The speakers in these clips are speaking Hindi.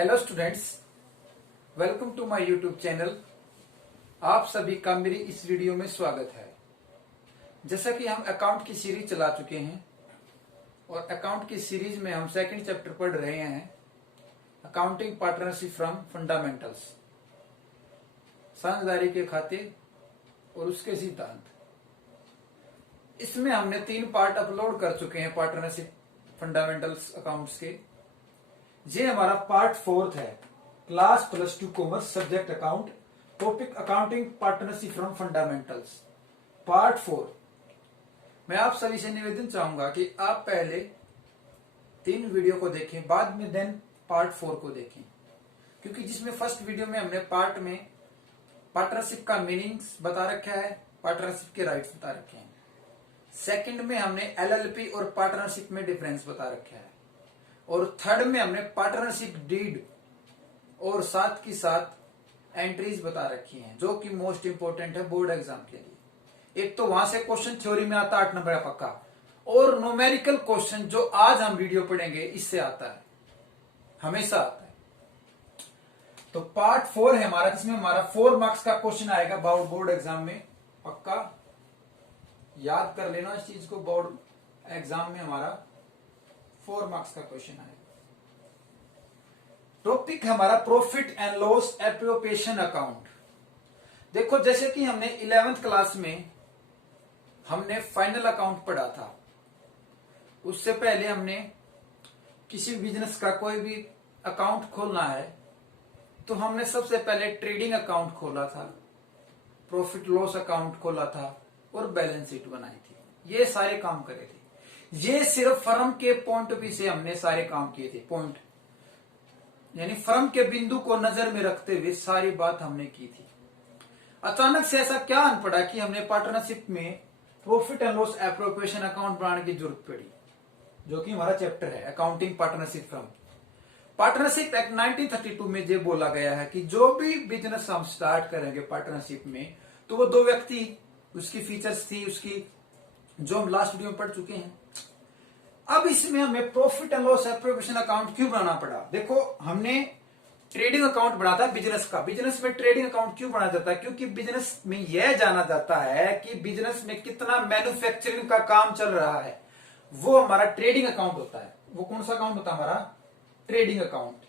Hello students, welcome to my YouTube channel. आप सभी का मेरी इस वीडियो में स्वागत है। जैसा कि हम अकाउंट की सीरीज चला चुके हैं और अकाउंट की सीरीज में हम सेकंड चैप्टर पढ़ रहे हैं, अकाउंटिंग पार्टनरशिप फ्रॉम फंडामेंटल्स, साझेदारी के खाते और उसके सिद्धांत। इसमें हमने 3 पार्ट अपलोड कर चुके हैं पार्टनरशिप फंडामेंटल्स अकाउंट्स के। ये हमारा पार्ट 4 है, class +2 commerce subject account, topic accounting partnership from fundamentals, part 4। मैं आप सभी से निवेदन चाहूंगा कि आप पहले 3 वीडियो को देखें, बाद में देन पार्ट 4 को देखें, क्योंकि जिसमें फर्स्ट वीडियो में हमने पार्ट में पार्टनरशिप का मीनिंग्स बता रखा है, पार्टनरशिप के राइट्स बता रखे हैं। सेकंड में हमने एलएलपी और पार्टनरशिप में डिफरेंस बता रखा है, और थर्ड में हमने पार्टनरशिप डीड और साथ की साथ एंट्रीज बता रखी हैं, जो कि मोस्ट इंपोर्टेंट है बोर्ड एग्जाम के लिए। एक तो वहां से क्वेश्चन थ्योरी में आता 8 नंबर का पक्का, और न्यूमेरिकल क्वेश्चन जो आज हम वीडियो पढ़ेंगे इससे आता है, हमेशा आता है। तो पार्ट 4 है हमारा, जिसमें हमारा 4 मार्क्स का क्वेश्चन आएगा बोर्ड एग्जाम में। पक्का याद कर लेना इस चीज को, बोर्ड एग्जाम में हमारा 4 मार्क्स का क्वेश्चन आएगा। टॉपिक हमारा profit and loss appropriation account. देखो, जैसे कि हमने 11th क्लास में हमने फाइनल अकाउंट पढ़ा था, उससे पहले हमने किसी बिजनेस का कोई भी अकाउंट खोलना है तो हमने सबसे पहले ट्रेडिंग अकाउंट खोला था, प्रॉफिट लॉस अकाउंट खोला था और बैलेंस शीट बनाई थी। ये सारे काम करे थे। ये सिर्फ फर्म के पॉइंट ऑफ व्यू से हमने सारे काम किए थे। पॉइंट यानी फर्म के बिंदु को नजर में रखते हुए सारी बात हमने की थी। अचानक से ऐसा क्या आन पड़ा कि हमने पार्टनरशिप में profit and loss appropriation account बनाने की जरूरत पड़ी, जो कि हमारा चैप्टर है accounting partnership from. Partnership act 1932 में ये बोला गया है कि जो भी बिजनेस हम स्टार्ट करेंगे पार्टनरशिप में, तो वो 2 व्यक्ति, उसकी फीचर्स थी उसकी, जो हम लास्ट वीडियो में पढ़ चुके हैं। अब इसमें हमें profit and loss appropriation account क्यों बनाना पड़ा? देखो, हमने ट्रेडिंग अकाउंट बना था बिजनेस का। बिजनेस में ट्रेडिंग अकाउंट क्यों बनाया जाता है? क्योंकि बिजनेस में यह जाना जाता है कि बिजनेस में कितना मैन्युफैक्चरिंग का काम चल रहा है, वो हमारा ट्रेडिंग अकाउंट होता है। वो कौन सा अकाउंट होता है? हमारा ट्रेडिंग अकाउंट।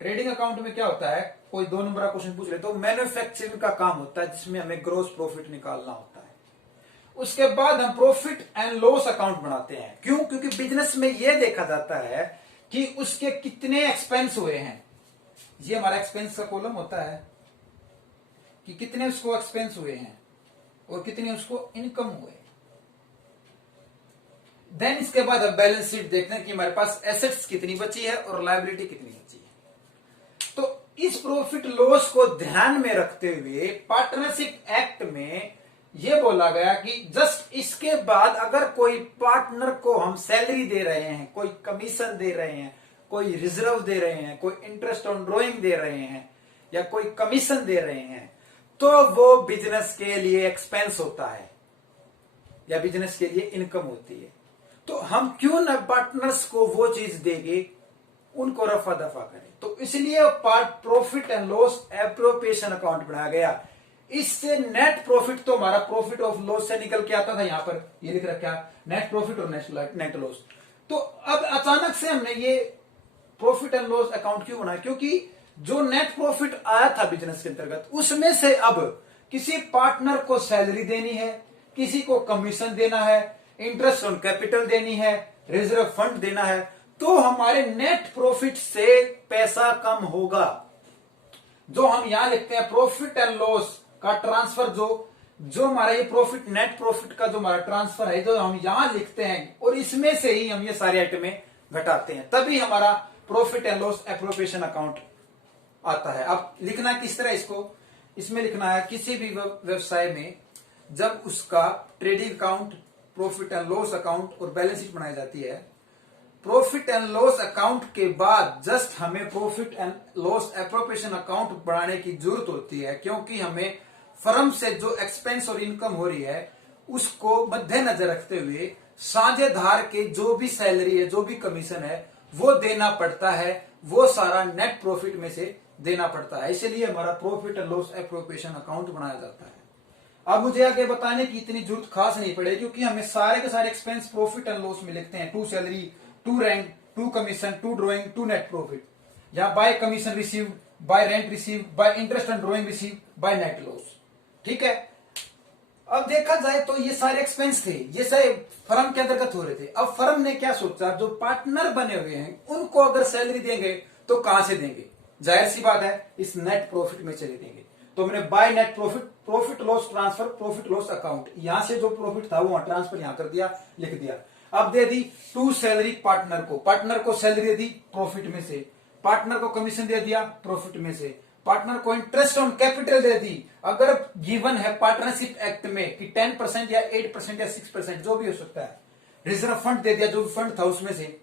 ट्रेडिंग अकाउंट में क्या होता है? कोई 2 नंबर का क्वेश्चन पूछ ले तो मैन्युफैक्चरिंग का काम होता है, जिसमें हमें ग्रोस प्रॉफिट निकालना होता है। उसके बाद हम प्रॉफिट एंड लॉस अकाउंट बनाते हैं। क्यों? क्योंकि बिजनेस में यह देखा जाता है कि उसके कितने एक्सपेंस हुए हैं। ये हमारा एक्सपेंस का कॉलम होता है कि कितने उसको एक्सपेंस हुए हैं और कितने उसको इनकम हुए। देन इसके बाद हम बैलेंस शीट देखते हैं कि हमारे पास एसेट्स कितनी बची है और लायबिलिटी कितनी बची है। तो इस प्रॉफिट लॉस को ध्यान में रखते हुए पार्टनरशिप एक्ट में यह बोला गया कि जस्ट इसके बाद अगर कोई पार्टनर को हम सैलरी दे रहे हैं, कोई कमीशन दे रहे हैं, कोई रिजर्व दे रहे हैं, कोई इंटरेस्ट ऑन ड्रॉइंग दे रहे हैं या कोई कमीशन दे रहे हैं, तो वो बिजनेस के लिए एक्सपेंस होता है या बिजनेस के लिए इनकम होती है। तो हम क्यों न पार्टनर्स को वो चीज देंगे, उनको रफा दफा करें। तो इसलिए profit and loss appropriation account बनाया गया। इससे नेट प्रॉफिट तो हमारा प्रॉफिट ऑफ लॉस से निकल के आता था, यहां पर ये लिख रखा है नेट प्रॉफिट और नेट लॉस। तो अब अचानक से हमने ये प्रॉफिट एंड लॉस अकाउंट क्यों बनाया? क्योंकि जो नेट प्रॉफिट आया था बिजनेस के अंतर्गत, उसमें से अब किसी पार्टनर को सैलरी देनी है, किसी को कमीशन देना है, इंटरेस्ट ऑन कैपिटल देनी है, रिजर्व फंड देना है, तो हमारे नेट प्रॉफिट से पैसा कम होगा। जो हम यहां लिखते हैं प्रॉफिट एंड लॉस का ट्रांसफर, जो हमारा ये प्रॉफिट नेट प्रॉफिट का जो हमारा ट्रांसफर है, जो हम यहां लिखते हैं, और इसमें से ही हम ये सारे आइटमें घटाते हैं, तभी हमारा profit and loss appropriation account आता है। अब लिखना किस तरह इसको? इसमें लिखना है किसी भी व्यवसाय में जब उसका trading account, profit and loss account और बैलेंस शीट बनाई जाती है, प्रॉफिट एंड लॉस अकाउंट के बाद जस्ट हमें profit and loss appropriation account बढ़ाने की जरूरत होती है, क्योंकि हमें फर्म से जो एक्सपेंस और इनकम हो रही है उसको मद्देनजर रखते हुए साझेदार के जो भी सैलरी है, जो भी कमीशन है, वो देना पड़ता है, वो सारा नेट प्रॉफिट में से देना पड़ता है, इसलिए हमारा profit and loss appropriation account बनाया जाता है। अब मुझे आगे बताने की इतनी जरूरत खास नहीं पड़ेगी, क्योंकि हमें सारे के सारे एक्सपेंस प्रॉफिट एंड लॉस में लिखते हैं, to salary, to rent, to commission, to drawing, to net profit, या by commission received, by rent received, by interest and drawing received, by net loss. ठीक है, अब देखा जाए तो ये सारे एक्सपेंस थे, ये सारे फर्म के अंतर्गत हो रहे थे। अब फर्म ने क्या सोचा, जो पार्टनर बने हुए हैं उनको अगर सैलरी देंगे तो कहां से देंगे, जाहिर सी बात है इस नेट प्रॉफिट में चले देंगे। तो हमने by net profit, profit loss transfer, profit loss account, यहां से जो प्रॉफिट था वो वहां ट्रांसफर यहां कर दिया, लिख दिया। अब दे दी टू सैलरी पार्टनर को, पार्टनर को सैलरी दे दी प्रॉफिट में से, पार्टनर को कमीशन दे दिया प्रॉफिट में से, पार्टनर को इंटरेस्ट ऑन कैपिटल दे दी। अगर गिवन है पार्टनरशिप एक्ट में कि 10% या 8% या 6% जो भी हो सकता है, रिजर्व फंड दे दिया जो भी फंड था उसमें से,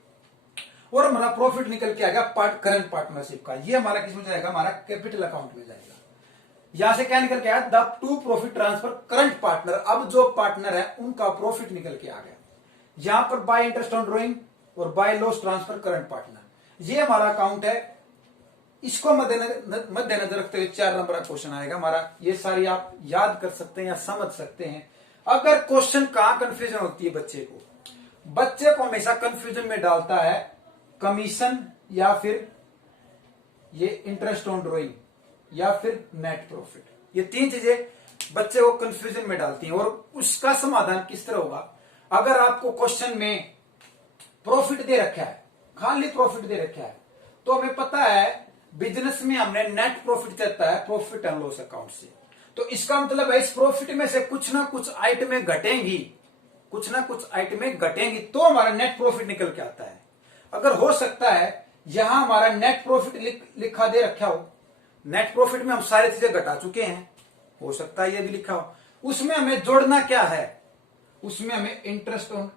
और हमारा प्रॉफिट निकल के आ गया करंट पार्टनरशिप का, ये हमारा किसमें जाएगा, हमारा कैपिटल अकाउंट में जाएगा। यहां से क्या निकल के आया, the two profit transfer current partner, अब जो पार्टनर है उनका प्रॉफिट निकल के आ गया। यहां पर बाय इंटरेस्ट ऑन ड्रॉइंग और by loss transfer current partner, ये हमारा अकाउंट है। इसको मद्देनजर रखते हुए 4 नंबर का क्वेश्चन आएगा हमारा, ये सारी आप याद कर सकते हैं या समझ सकते हैं। अगर क्वेश्चन कहां कंफ्यूजन होती है बच्चे को हमेशा कंफ्यूजन में डालता है कमीशन या फिर ये इंटरेस्ट ऑन ड्रॉइंग या फिर नेट प्रॉफिट, ये 3 चीजें बच्चे को कंफ्यूजन में डालती हैं। और उसका समाधान किस तरह होगा, अगर आपको क्वेश्चन में प्रॉफिट दे रखा है, खाली प्रॉफिट दे रखा है, तो हमें पता है बिजनेस में हमने नेट प्रॉफिट देता है प्रॉफिट एंड लॉस अकाउंट से, तो इसका मतलब है इस प्रॉफिट में से कुछ ना कुछ आइटमें घटेंगी, कुछ ना कुछ आइटमें घटेंगी तो हमारा नेट प्रॉफिट निकल के आता है। अगर हो सकता है यहां हमारा नेट प्रॉफिट लिखा दे रखा हो, नेट प्रॉफिट में हम सारी चीजें घटा चुके हैं, हो सकता है ये भी लिखा हो, उसमें हमें जोड़ना क्या है, उसमें हमें इंटरेस्ट ऑन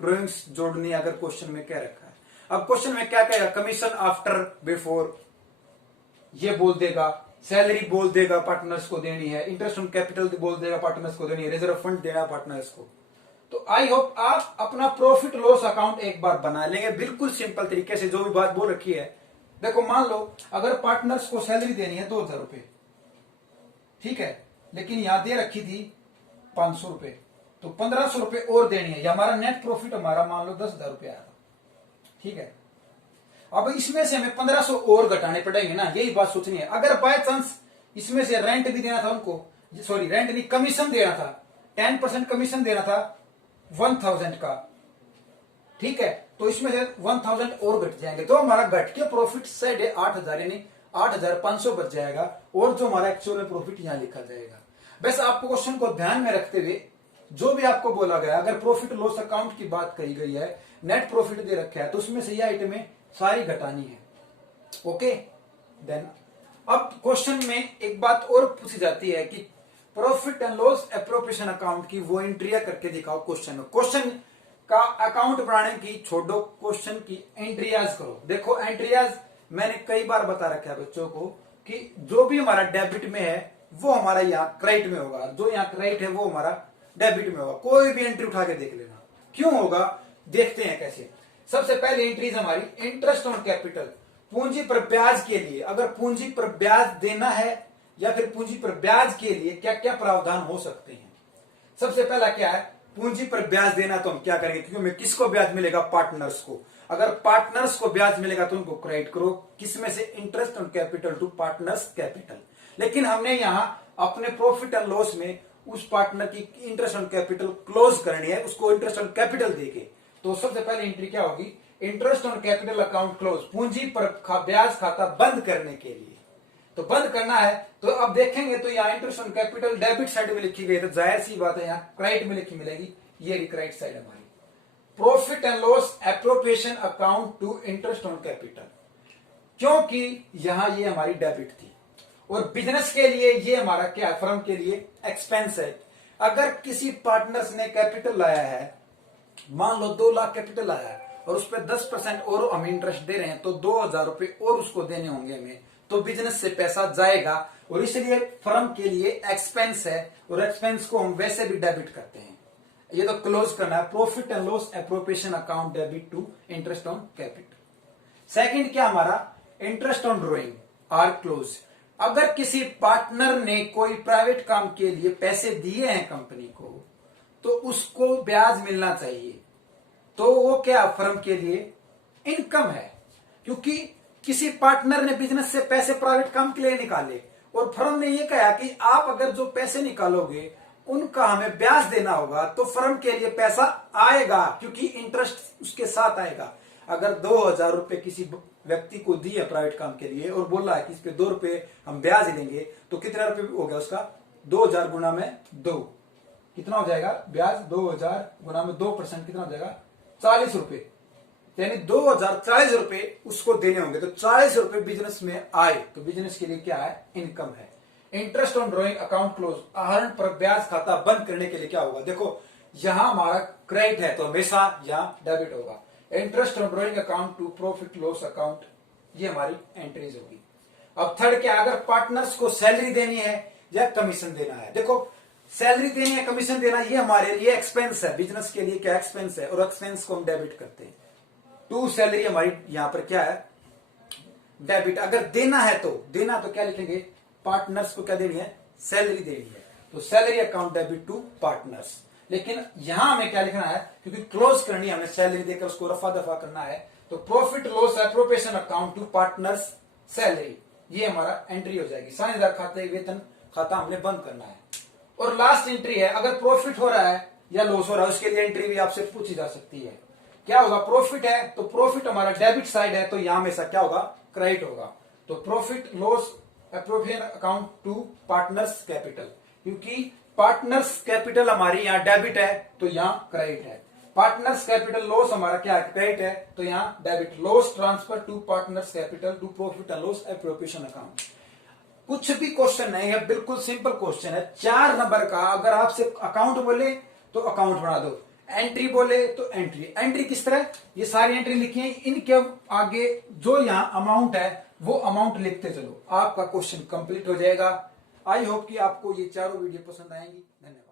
ड्रॉइंग्स जोड़नी है, अगर क्वेश्चन में क्या रखा है। अब क्वेश्चन में क्या कहेगा, कमीशन आफ्टर बिफोर ये बोल देगा, सैलरी बोल देगा पार्टनर्स को देनी है, इंटरेस्ट ऑन कैपिटल बोल देगा पार्टनर्स को देनी है, रिजर्व फंड देना पार्टनर्स को। तो आई होप आप अपना प्रॉफिट लॉस अकाउंट एक बार बना लेंगे बिल्कुल सिंपल तरीके से, जो भी बात बोल रखी है। देखो मान लो अगर पार्टनर्स को सैलरी देनी है 2000 रुपए, ठीक है, लेकिन यहां दे रखी थी 500 रुपए, तो 1500 रुपए और देनी है, हमारा नेट प्रॉफिट हमारा मान लो 10,000 रुपए आया था, ठीक है। अब इसमें से हमें 1500 और घटाने पड़ेंगे ना, यही बात सोचनी है। अगर बाय चांस इसमें से रेंट भी देना था उनको, सॉरी रेंट नहीं कमीशन देना था, 10% कमीशन देना था 1000 का, ठीक है, तो इसमें से 1000 और घट जाएंगे, तो हमारा घट के प्रॉफिट से 8000 यानी 8500 बच जाएगा, और जो हमारा एक्चुअल में प्रॉफिट यहां लिखा जाएगा। बस आपको क्वेश्चन को ध्यान में रखते हुए जो भी आपको बोला गया, अगर प्रॉफिट लॉस अकाउंट की बात कही गई है, नेट प्रॉफिट दे रखा है, तो उसमें से यह आइटमें सारी घटानी है, ओके। देन अब क्वेश्चन में एक बात और पूछी जाती है कि profit and loss appropriation account की वो एंट्रिया करके दिखाओ क्वेश्चन में। क्वेश्चन का अकाउंट बनाने की छोड़ो, क्वेश्चन की एंट्रियाज करो। देखो एंट्रियाज मैंने कई बार बता रखा है बच्चों को कि जो भी हमारा डेबिट में है वो हमारा यहाँ क्रेडिट में होगा, जो यहाँ क्रेडिट है वो हमारा डेबिट में होगा। कोई भी एंट्री उठा के देख लेना, क्यों होगा देखते हैं कैसे। सबसे पहले एंट्रीज हमारी इंटरेस्ट ऑन कैपिटल, पूंजी पर ब्याज के लिए, अगर पूंजी पर ब्याज देना है या फिर पूंजी पर ब्याज के लिए क्या क्या प्रावधान हो सकते हैं। सबसे पहला क्या है, पूंजी पर ब्याज देना, तो हम क्या करेंगे, क्योंकि हमें किसको ब्याज मिलेगा, पार्टनर्स को। अगर पार्टनर्स को ब्याज मिलेगा तो उनको क्रेडिट करो, किसमें से, interest on capital to partners capital. लेकिन हमने यहां अपने प्रॉफिट एंड लॉस में उस पार्टनर की इंटरेस्ट ऑन कैपिटल क्लोज करनी है, उसको इंटरेस्ट ऑन कैपिटल देके। तो सबसे पहले एंट्री क्या होगी, interest on capital account close, पूंजी पर ब्याज खाता बंद करने के लिए। तो बंद करना है, तो अब देखेंगे तो यहाँ interest on capital debit side में लिखी गई, तो जाहिर सी बात है यहाँ क्रेडिट में लिखी मिलेगी, ये क्रेडिट साइड हमारी। Profit and loss appropriation account to interest on capital, क्योंकि यहां ये हमारी डेबिट थी, और बिजनेस के लिए ये हमारा क्या, फर्म के लिए एक्सपेंस है। अगर किसी पार्टनर्स ने कैपिटल लाया है, मान लो 2 लाख कैपिटल आया है, और उस पर 10% और हम इंटरेस्ट दे रहे हैं, तो 2000 रुपए और उसको देने होंगे हमें, तो बिजनेस से पैसा जाएगा, और इसलिए फर्म के लिए एक्सपेंस है, और एक्सपेंस को हम वैसे भी डेबिट करते हैं। ये तो क्लोज करना है, profit and loss appropriation account debit to interest on capital. Second क्या हमारा, interest on drawing are close. अगर किसी पार्टनर ने कोई प्राइवेट काम के लिए पैसे दिए हैं कंपनी को, तो उसको ब्याज मिलना चाहिए। तो वो क्या फर्म के लिए इनकम है, क्योंकि किसी पार्टनर ने बिजनेस से पैसे प्राइवेट काम के लिए निकाले और फर्म ने ये कहा कि आप अगर जो पैसे निकालोगे उनका हमें ब्याज देना होगा, तो फर्म के लिए पैसा आएगा, क्योंकि इंटरेस्ट उसके साथ आएगा। अगर 2,000 रुपए किसी व्यक्ति को दिए प्राइवेट काम के लिए और बोला है कि इस पे 2 रुपए हम ब्याज लेंगे, तो कितना रुपए हो गया उसका? 2,000 गुना में 2 कितना हो जाएगा ब्याज? 2,000 गुना में 2% कितना हो जाएगा? 40 रुपए। यानी 2,040 रुपए उसको देने होंगे। तो 40 रुपए बिजनेस में आए, तो बिजनेस के लिए क्या है? इनकम है। Interest on drawing account close, आहरण पर ब्याज खाता बंद करने के लिए क्या होगा? देखो यहां हमारा क्रेडिट है तो हमेशा यहां डेबिट होगा। Interest on drawing account to profit loss account, ये हमारी एंट्रीज होगी। अब थर्ड क्या? अगर पार्टनर्स को सैलरी देनी है या कमीशन देना है। देखो सैलरी देनी है, कमीशन देना, ये हमारे लिए एक्सपेंस है। बिजनेस के लिए क्या एक्सपेंस है, और एक्सपेंस को हम डेबिट करते हैं। टू सैलरी हमारी यहां पर क्या है? डेबिट। अगर देना है तो देना तो क्या लिखेंगे? पार्टनर्स को क्या देनी है? सैलरी देनी है, तो salary account debit to partners. लेकिन यहां हमें क्या लिखना है? क्योंकि क्लोज करनी है हमें, सैलरी देकर उसको रफा दफा करना है, तो profit loss appropriation account to partners salary, ये हमारा एंट्री हो जाएगी। साझेदार खाते वेतन खाता हमने बंद करना है। और लास्ट एंट्री है, अगर प्रॉफिट हो रहा है या लॉस हो रहा है, उसके लिए एंट्री भी आपसे पूछी जा सकती है। क्या होगा? प्रॉफिट है तो प्रॉफिट हमारा डेबिट साइड है, तो यहां हमेशा क्या होगा? क्रेडिट होगा। तो profit loss appropriation account to partners capital, क्योंकि पार्टनर्स कैपिटल हमारी यहां डेबिट है तो यहां क्रेडिट है। पार्टनर्स कैपिटल लॉस हमारा क्या है? क्रेडिट है, तो यहां debit. Loss transfer to partners capital to profit and loss appropriation account. कुछ भी क्वेश्चन नहीं है, बिल्कुल सिंपल क्वेश्चन है। 4 नंबर का। अगर आपसे अकाउंट बोले तो अकाउंट बना दो, एंट्री बोले तो एंट्री। एंट्री किस तरह? ये सारी एंट्री लिखी है, इनके आगे जो यहाँ अमाउंट है वो अमाउंट लिखते चलो, आपका क्वेश्चन कंप्लीट हो जाएगा। आई होप कि आपको ये चारों वीडियो पसंद आएंगी। धन्यवाद।